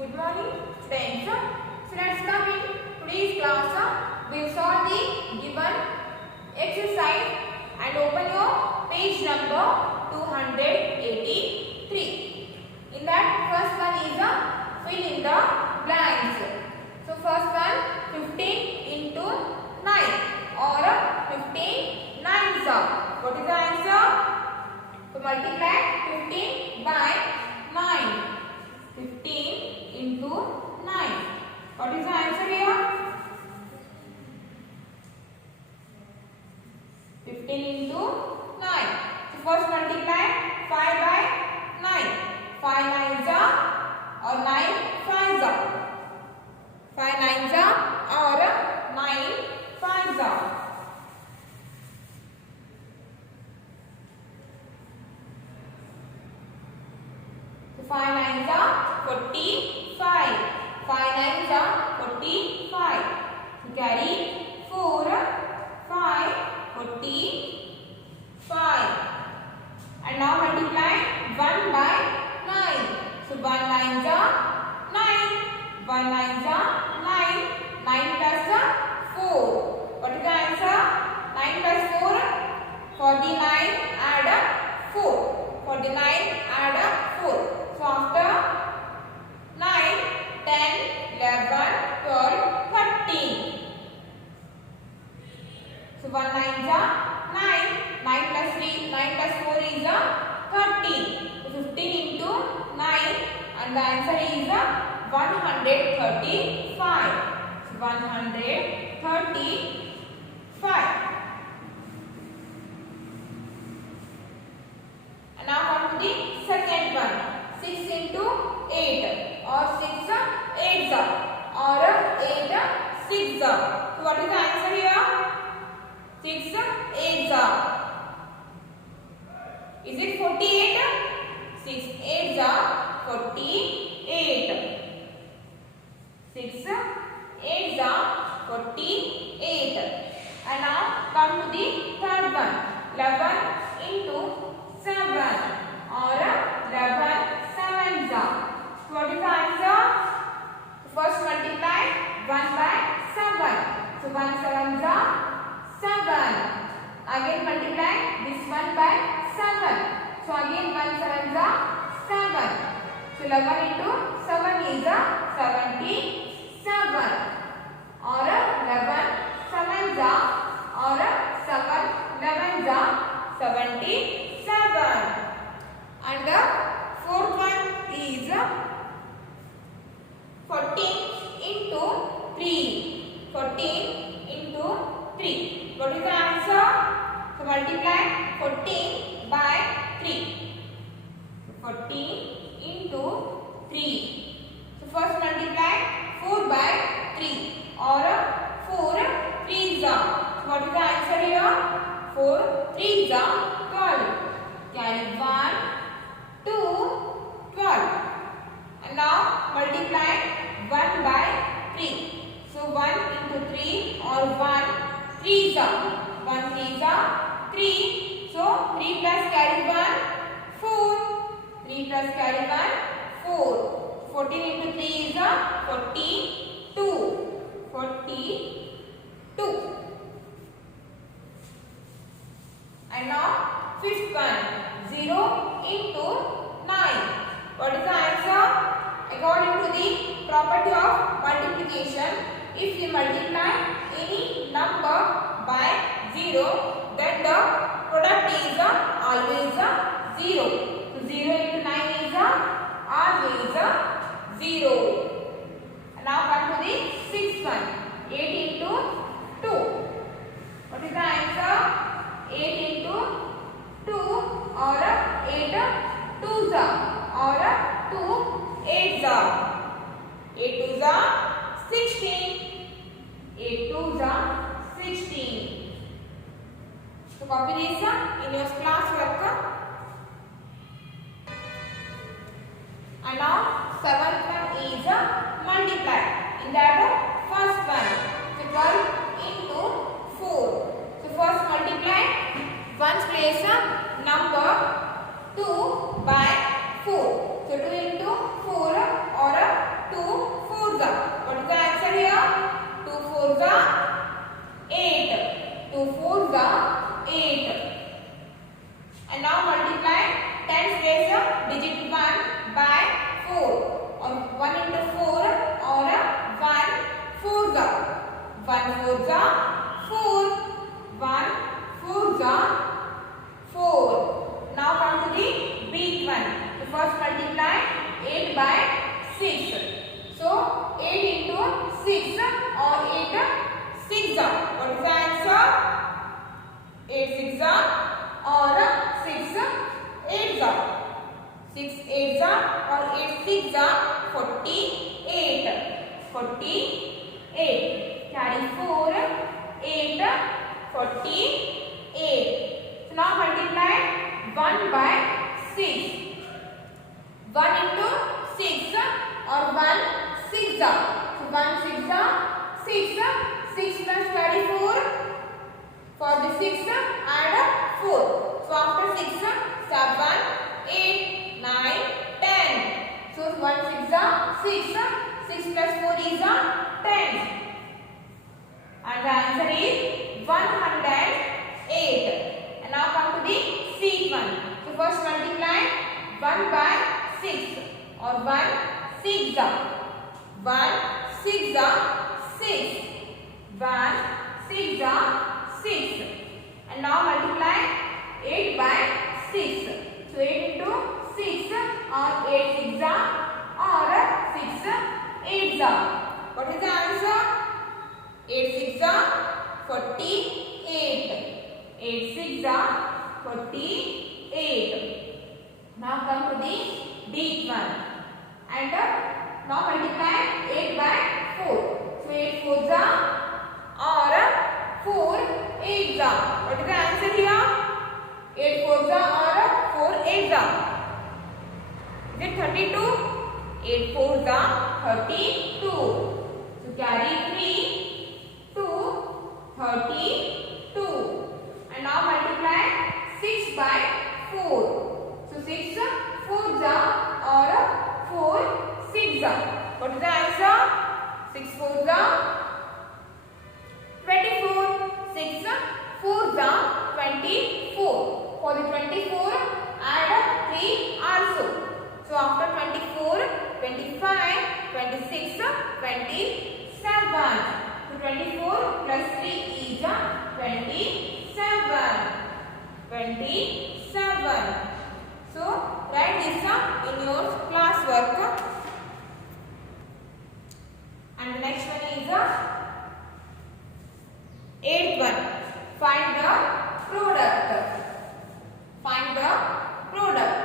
Good morning, friends. So let's come in today's class. We'll solve the given exercise and open your page number 283. In that, first one is fill in the blanks. So first one, 15 into 9 or 15 nines. What is the answer? So multiply 15 by 9. 15 into 9. What is the answer here? 15 into 9. So first multiply 5 by 9. 5 nines or 9 fives. 5 nines or 9 fives. So 5 nines are 45. 5 nines are 45. So carry 4, 5, 45. And now multiply 1 by 9. So 1 nines are 9. 1 nines are 9. 9 plus 4. What is the answer? 9 plus 4. 49. Add 4. 49 add 4. So after 9, 10, 11, 12, 13. So 1 nines are 9. 9 plus 3, 9 plus 4 is 13. So 15 into 9 and the answer is 135. So 135. And now come to the second one. 6 into 8 or 6 8s or 8 6. So what is the answer here? 6 8s. Is it 48? 6 8s are 48. 6 8s are 48. And now come to the third one. 11 into 7 or 11 sevens. So what is the answer? First multiply 1 by 7. So 1 sevens are 7. Again multiply this one by 7. So again 1 sevens are 7. So 11 into 7 is 77. Or 11 sevens are or 7 elevens are 77. And the fourth one is 14 into 3. 14 into 3. What is the answer? So multiply 14 by 3. 14 into 3. So first multiply 4 by 3 or 4 3s. What is the answer here? 4 3s are 12. Carry 1, 2, 12. And now multiply 1 by 3. So 1 into 3 or 1 3s. 1 3s are 3. So 3 plus carry 1 4. 3 plus carry 1 4. 14 into 3 is 42. 42. And now fifth one. 0 into 9. What is the answer? According to the property of multiplication, if we multiply any number by 0, then the product is always 0. So 0 into 9 is always 0. And now come to the sixth one. 8 into 2. What is the answer? 8 into 2 or 8 2s or 2 8s. 8 2s are 16. 8 2s are 16. So copy this in your class work. And now seventh one is multiply. In that first one. So 12 into 4. So first multiply ones place number 2 by 4. So 2 into 4 or 2 first multiply 8 by 6. So 8 into 6 or 8 6. What is the answer? 8 6 or 6 8. 6 8 or 8 6 48. 48. Carry 4 8 48. So now multiply 1 by 6. 1 into 6 or 1 6. So 1 6 6. 6 plus carry 4. For the 6 add 4. So after 6 7 8 9 10. So 1 6 6. 6 plus 4 is 10. And the answer is 108. And now come to the sequence. So first multiply 1 by 6 or 1 6. 1 6 6. 1 6 6. And now multiply 8 by 6. So 8 into 6 or 8 6 or 6 8. What is the answer? 8 6 48. 8 6 48. Now come to the deep one. And now multiply 8 by 4. So 8 4 or 4 8. What is the answer here? 8 4 or 4 8. Is it 32? 8 4 32. So carry 3 to 32. And now multiply 6 by 4. So 6 4 or 4 6. What is the answer? 6 4 24. 6 4 24. For the 24 add 3 also. So after 24 25 26 27. So 24 plus 3 is 27. 27. So write this in your class work. And the next one is 8th one. Find the product. Find the product.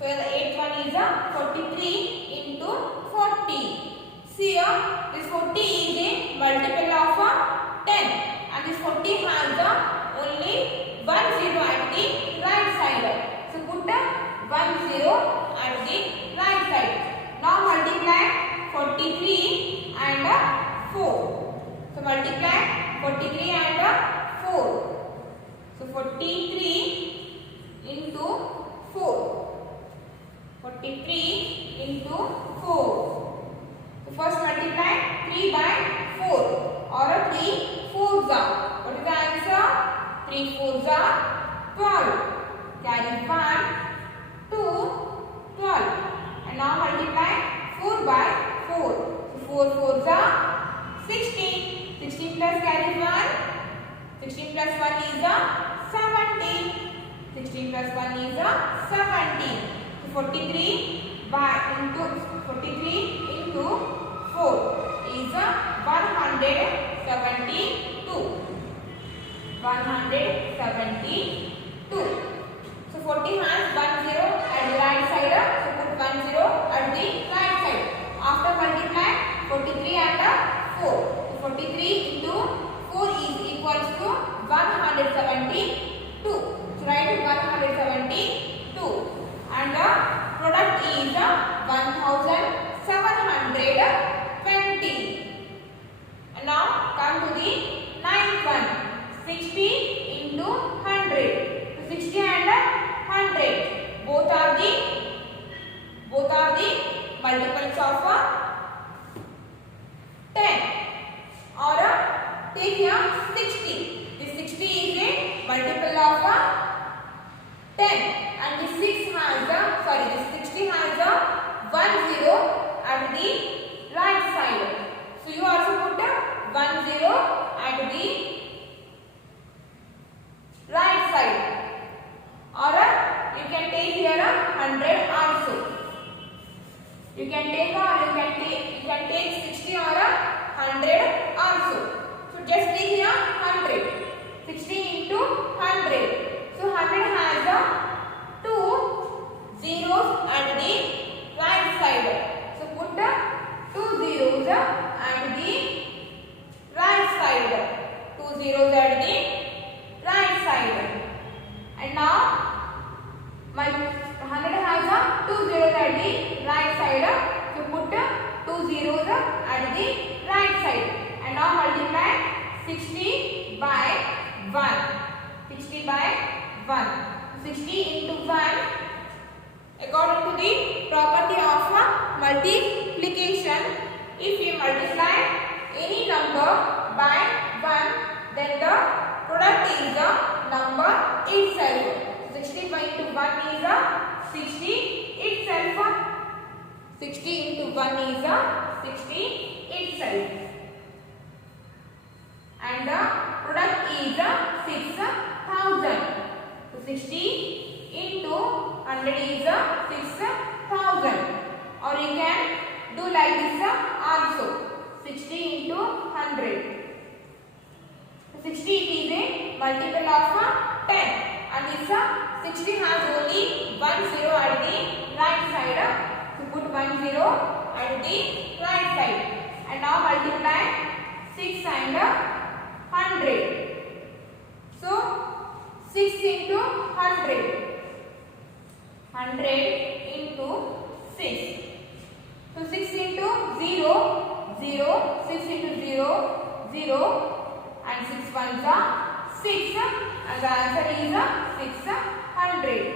So the 8th one is 43 into 40. See here, this 40 is a multiple of 10. And this 40 has only 1 0 at the right side. So put 1 0 at the right side. Now multiply 43 and 4. So multiply 43 and 4. So 43 into 4. 43 into 4. So first multiply 3 by 4 or 3 4s. What is the answer? 3 4s 12. Carry 1 2 12. And now multiply 4 by 4. So 4 4s 16. 16 plus carry 1. 16 plus 1 is 17. 16 plus 1 is 17. So 43 by into 43 into 4 is 172. 172. So 40 has 1 0 at the right side. So put 1 0 at the right side. After multiply 43 and 4. So 43 into 4 is equals to 172. So write 172. And the product is 1720. And now come to the 9th one. 60 into 100. So 60 and 100. Both are the multiples of 10. Or take here 60. This 60 is a multiple of 10. And this 60 has 1 0 at the right side. So you also put 1 0 at the right side. Or you can take here 100 also. You can take 60 or 100 also. So just take here 100. 60 into 100. So 100 has 2 zeros at the right side. So put 2 zeros at the right side. 2 zeros at the right side. And now my 100 has 2 zeros at the right side. So put 2 zeros at the right side. And now multiply 60 by 1. 60 by 1. 60 into 1. According to the property of multiplication, if you multiply any number by 1, then the product is the number itself. 60 into 1 is 60 itself. 60 into 1 is 60 itself. And the product is 6,000. So 60 into 100 is 6,000. Or you can do like this also. 60 into 100. 60 is a multiple of 10. And this 60 has only 1 zero at the right side. So put 1 zero at the right side. And now multiply 6 and 100. So 6 into 100. 100 into 6. So 6 into 0, 0. 6 into 0, 0. And 6 ones are 6. And the answer is 600.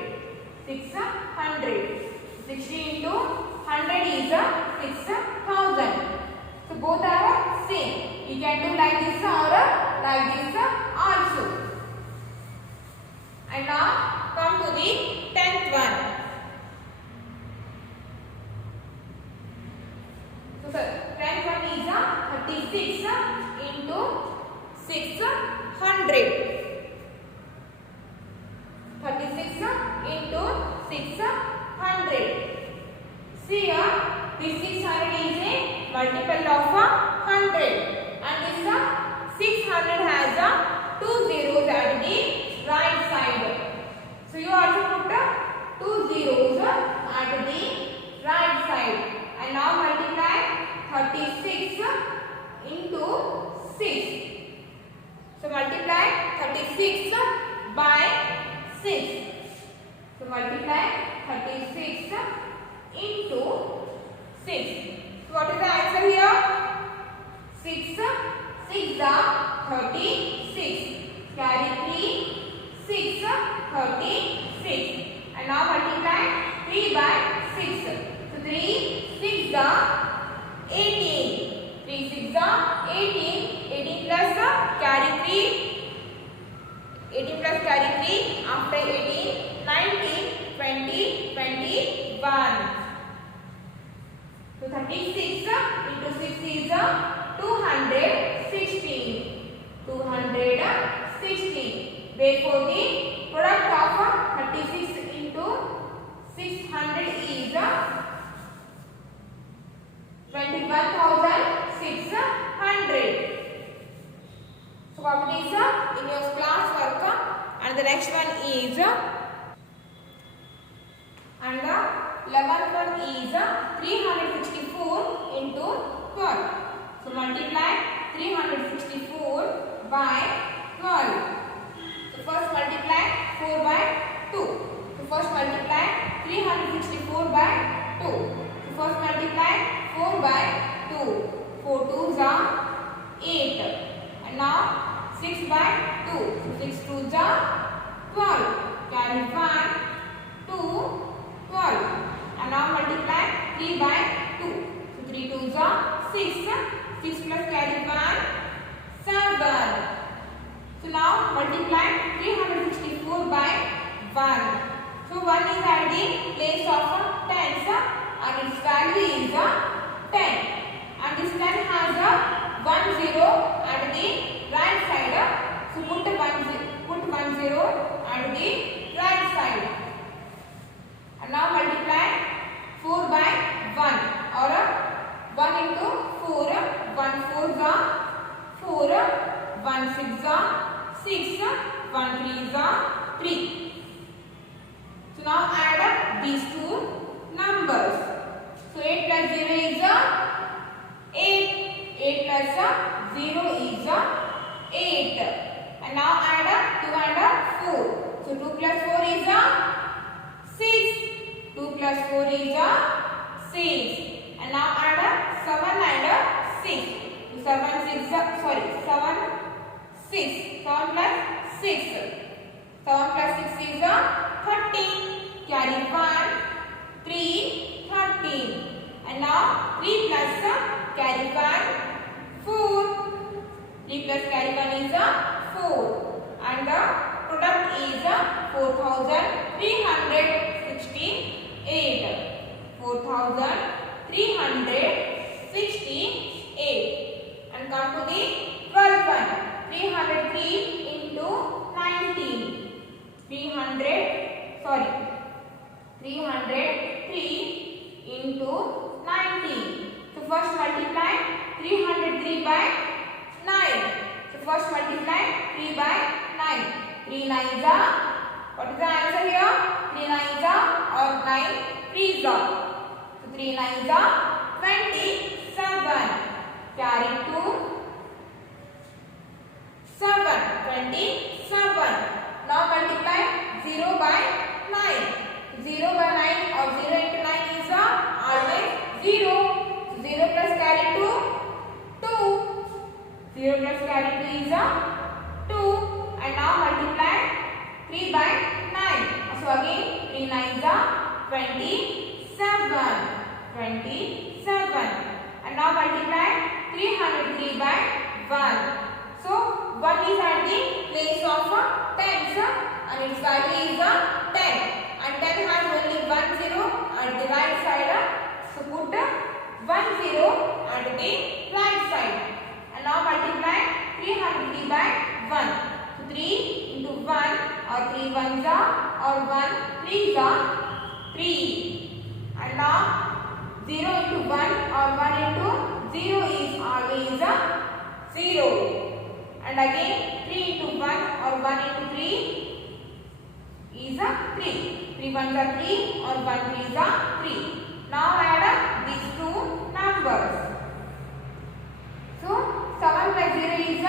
600. 60 into 100 is 6,000. So both are same. You can do like this or like this also. And now come to the 10th one. So the 10th one is 36 into 600. 36 into 600. See here, this 600 is a multiple of 100. And this 600 has 2 zeros at the right side. So you also put 2 zeros at the right side. And now multiply 36 into 6. So multiply 36 by 6. So multiply 36 into 6. So what is the answer here? 6 are 36. Carry 3, 6, 36. And now multiply 3 by 6. So 3, 6 are 18. 3, 6 are 18. 18 plus carry 3. 18 plus carry 3. After 18, 19, 20, 21. So 36 into 6 is 216. 216. Therefore, the product of 36 into 600 is 21,600. So what is in your class work? And the next one is and the 11th one is 364 into 12. So multiply 364 by 12. So first multiply 4 by 2. So first multiply 364 by 2. So first multiply 4 by 2. 4 2s are 8. And now 6 by 2. 6 2s are 12. Carry 1, 2, 12. And now multiply 3 by 2. So 3 2s are 6. 6 plus carry 1, 7. So now multiply 364 by 1. So 1 is at the place of tens and its value is 10. And this 10 has 1 0 at the right side. So put 1 0 at the right side. And now multiply 4 by 1. plus 0 is 8. And now add 2 and 4. So 2 plus 4 is 6. 2 plus 4 is 6. And now add 7 and 6. 7 6 sorry 7 6. 7 plus 6. 7 plus 6 is 13. Carry 1 3 13. And now 3 plus carry 1 4. 3 plus carry 1 is 4. And the product is 4368. 4368. And come to the 12th one. 303 into 19. 303 into 19. So first multiply 303 by 9. So first multiply 3 by 9. 3 nines are, what is the answer here? 3 nines are or 9 threes are. So 3 nines are 27. Carry 2 7. 27. Now multiply 0 by 9. 0 by 9 or 0 into 9 is always 0. So 0 plus carry 2 2. 0 plus carry 2 is 2. And now multiply 3 by 9. So again 3 9s are 27. 27. And now multiply 303 by 1. So 1 is at the place of tens and its value is 10. And 10 has only 1 0 at the right side. So put 1 0 at the right side. And now multiply 303 by 1. So 3 into 1 or 3 ones are or 1 threes are 3. And now 0 into 1 or 1 into 0 is always 0. And again 3 into 1 or 1 into 3 is 3. 3 ones are 3 or 1 threes are 3. Now add up these two numbers. So 7 plus 0 is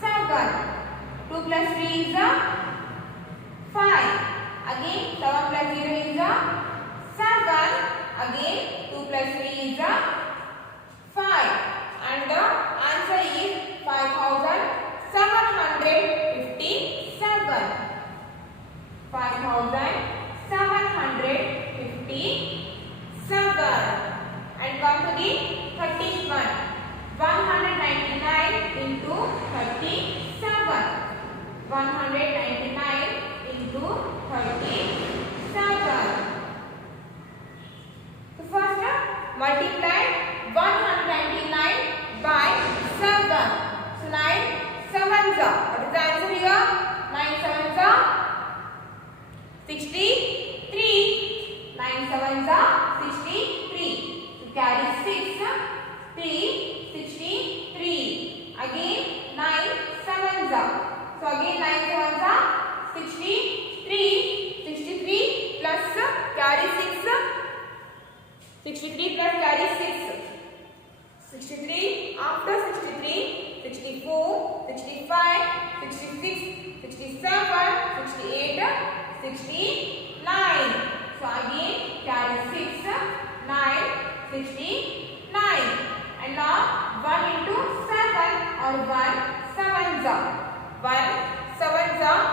7. 2 plus 3 is 5. Again 7 plus 0 is 7. Again 2 plus 3 is 5. And the answer is 5757. 5757. And come to the 13th one. 199 into 37. 199 into 37. So first multiply 199 by 7. So 9 sevens are. What is the answer here? 9 sevens are 63. 9 sevens are 63. So carry 6. 3 63. Again 9 sevens are. So again 9 sevens are 63. 63 plus carry 6. 63 plus carry 6. 63 after 63, 64, 65, 66, 67, 68, 69. So again carry 6, 9, 69. And now 1 into 7 or 1 sevens are. 1 sevens are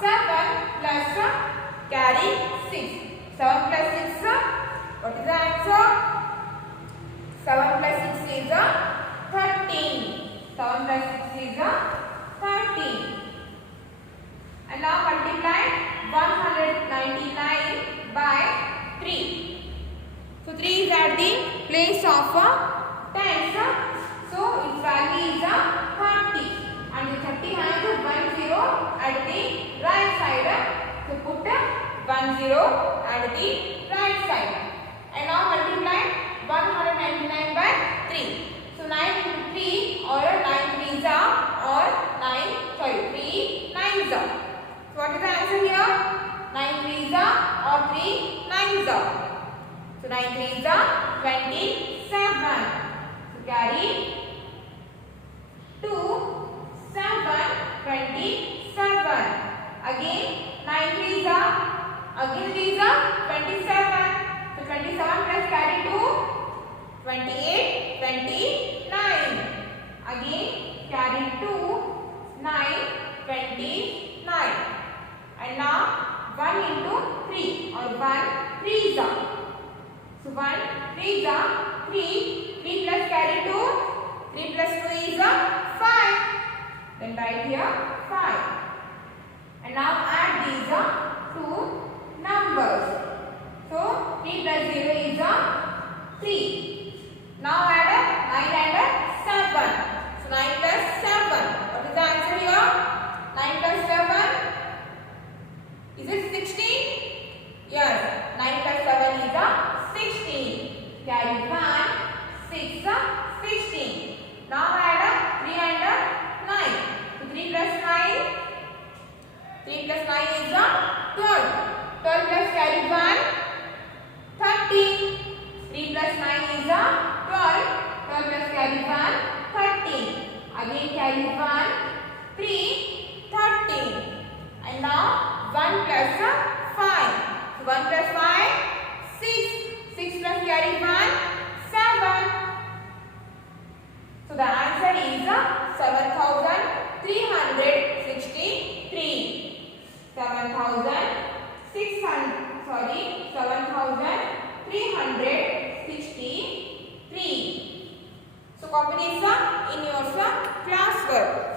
7 plus carry 6. 7 plus 6, what is the answer? 7 plus 6 is 13. 7 plus 6 is 13. And now multiply 199 by 3. So 3 is at the place of tens. So its value is 30. And the 30 has 1 0 at the right side. So put 1 0 at the right side. And now multiply 199 by 3. So 9 into 3 or 9 threes are or 3 nines are. So what is the answer here? 9 threes are or 3 nines are. So 9 threes are 27. So carry 7, 27. Again 9 3s are, again these are 27. So 27 plus carry 2, 28, 29. Again carry 2, 9, 29. And now 1 into 3 or 1 3s are. So 1 3s are 3. 3 plus carry 2. 3 plus 2 is 5. Then write here 5. And now add these two numbers. So 3 plus 0 is 3. Now add 9 and 7. So 9 plus 7. What is the answer here? 9 plus 7. Is it 16? Yes. 9 plus 7 is 16. Carry 1. 6 16. Now add 3 and 9. So 3 plus 9. 3 plus 9 is 12. 12 plus carry 1. 13. 3 plus 9 is 12. 12 plus carry 1. 13. Again carry 1. 3. 13. And now 1 plus 5. So 1 plus 5. 6. 6 plus carry 1. 7. So the answer is 7,363. 7,363. So copy this in your classwork.